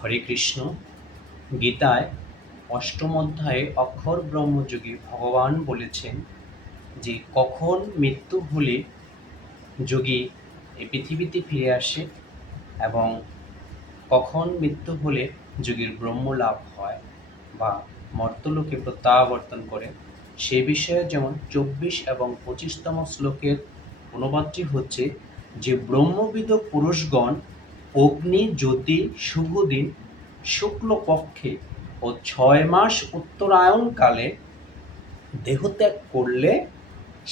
হরে কৃষ্ণ। গীতায় অষ্টম অধ্যায়ে অক্ষর ব্রহ্মযোগী ভগবান বলেছেন যে কখন মৃত্যু হলে যোগী এই পৃথিবীতে ফিরে আসে এবং কখন মৃত্যু হলে যোগীর ব্রহ্মলাভ হয় বা মর্ত্যলোকে প্রত্যাবর্তন করে, সে বিষয়ে যেমন ২৪ এবং ২৫তম শ্লোকের অনুবাদটি হচ্ছে যে ব্রহ্মবিদ পুরুষগণ অগ্নি জ্যোতি শুভ দিন শুক্লপক্ষে ও ৬ মাস উত্তরায়ণকালে দেহত্যাগ করলে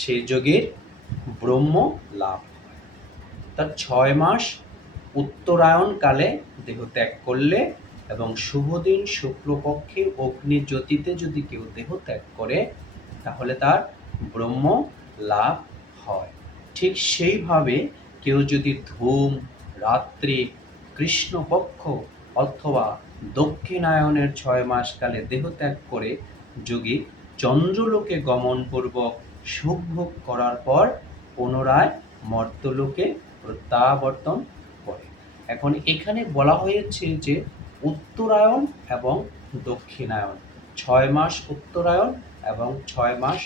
সে যোগীর ব্রহ্ম লাভ হয়। তার ৬ মাস উত্তরায়ণকালে দেহত্যাগ করলে এবং শুভদিন শুক্লপক্ষে অগ্নিজ্যোতিতে যদি কেউ দেহত্যাগ করে তাহলে তার ব্রহ্ম লাভ হয়। ঠিক সেইভাবে কেউ যদি ধূম, রাত্রি, কৃষ্ণপক্ষ অথবা দক্ষিণায়নের ৬ মাসকালে দেহত্যাগ করে যোগী চন্দ্রলোকে গমনপূর্বক সুখ ভোগ করার পর পুনরায় মর্ত্যলোকে প্রত্যাবর্তন করে। এখন এখানে বলা হয়েছে যে উত্তরায়ণ এবং দক্ষিণায়ন, ৬ মাস উত্তরায়ণ এবং ৬ মাস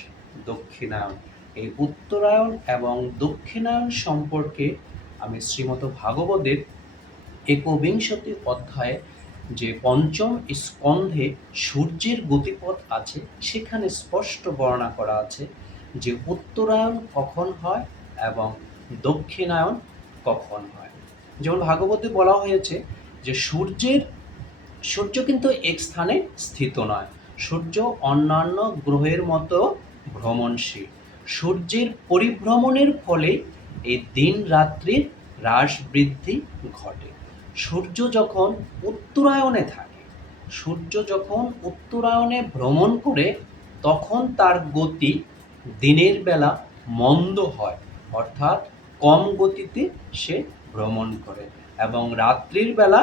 দক্ষিণায়ন। এই উত্তরায়ণ এবং দক্ষিণায়ন সম্পর্কে আমি শ্রীমদ্ ভাগবতের একবিংশতি অধ্যায়ে যে পঞ্চম স্কন্ধে সূর্যের গতিপথ আছে সেখানে স্পষ্ট বর্ণনা করা আছে যে উত্তরায়ণ কখন হয় এবং দক্ষিণায়ন কখন হয়। যেমন ভাগবতে বলা হয়েছে যে সূর্য কিন্তু এক স্থানে স্থিত নয়, সূর্য অন্যান্য গ্রহের মতো ভ্রমণশীল। সূর্যের পরিভ্রমণের ফলে এই দিন রাত্রির হ্রাস বৃদ্ধি ঘটে। সূর্য যখন উত্তরায়ণে ভ্রমণ করে তখন তার গতি দিনের বেলা মন্দ হয়, অর্থাৎ কম গতিতে সে ভ্রমণ করে, এবং রাত্রির বেলা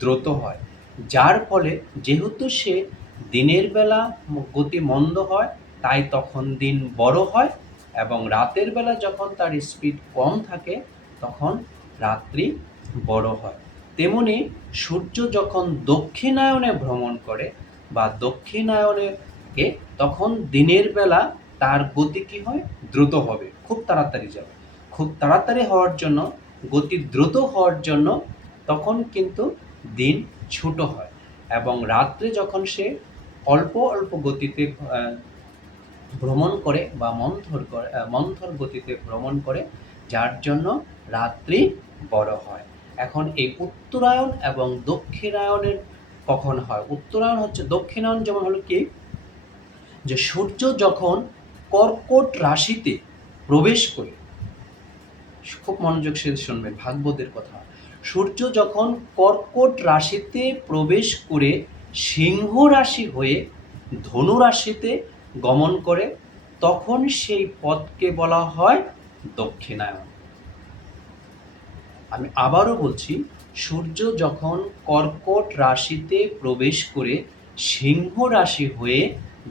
দ্রুত হয়। যার ফলে যেহেতু সে দিনের বেলা গতি মন্দ হয় তাই তখন দিন বড় হয়, এবং রাতের বেলা যখন তার স্পিড কম থাকে তখন রাত্রি বড় হয়। তেমনি সূর্য যখন দক্ষিণায়নে ভ্রমণ করে বা দক্ষিণায়নে তখন দিনের বেলা তার গতি কী হয়? দ্রুত হবে, খুব তাড়াতাড়ি যাবে। খুব তাড়াতাড়ি হওয়ার জন্য, গতি দ্রুত হওয়ার জন্য তখন কিন্তু দিন ছোট হয়, এবং রাত্রে যখন সে অল্প অল্প গতিতে ভ্রমণ করে বা মন্থর গতিতে ভ্রমণ করে, যার জন্য রাত্রি বড় হয়। এখন এই উত্তরায়ণ এবং দক্ষিণায়নের কখন হয়? উত্তরায়ণ হচ্ছে, দক্ষিণায়ন যেমন হলো কি, যে সূর্য যখন কর্কট রাশিতে প্রবেশ করে, খুব মনোযোগ সে শুনবেন ভাগবতের কথা, সূর্য যখন কর্কট রাশিতে প্রবেশ করে সিংহ রাশি হয়ে ধনু রাশিতে গমন করে তখন সেই পথকে বলা হয় দক্ষিণায়ন। আমি আবারও বলছি, সূর্য যখন কর্কট রাশিতে প্রবেশ করে সিংহ রাশি হয়ে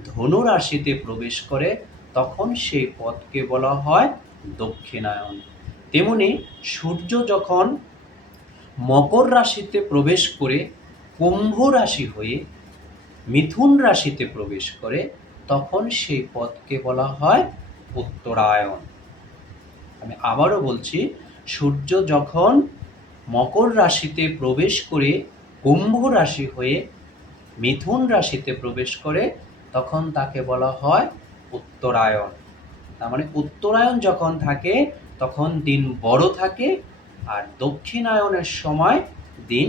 ধনু রাশিতে প্রবেশ করে তখন সেই পথকে বলা হয় দক্ষিণায়ন। তেমনি সূর্য যখন মকর রাশিতে প্রবেশ করে কুম্ভ রাশি হয়ে মিথুন রাশিতে প্রবেশ করে তখন সেই পথকে বলা হয় উত্তরায়ণ। আমি আবারও বলছি, সূর্য যখন মকর রাশিতে প্রবেশ করে কুম্ভ রাশি হয়ে মিথুন রাশিতে প্রবেশ করে তখন তাকে বলা হয় উত্তরায়ণ। তার মানে উত্তরায়ণ যখন থাকে তখন দিন বড় থাকে, আর দক্ষিণায়নের সময় দিন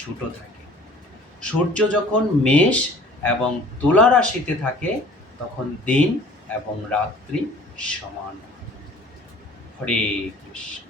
ছোট থাকে। সূর্য যখন মেষ এবং তুলা রাশিতে থাকে তখন দিন এবং রাত্রি সমান হয়। হরে কৃষ্ণ।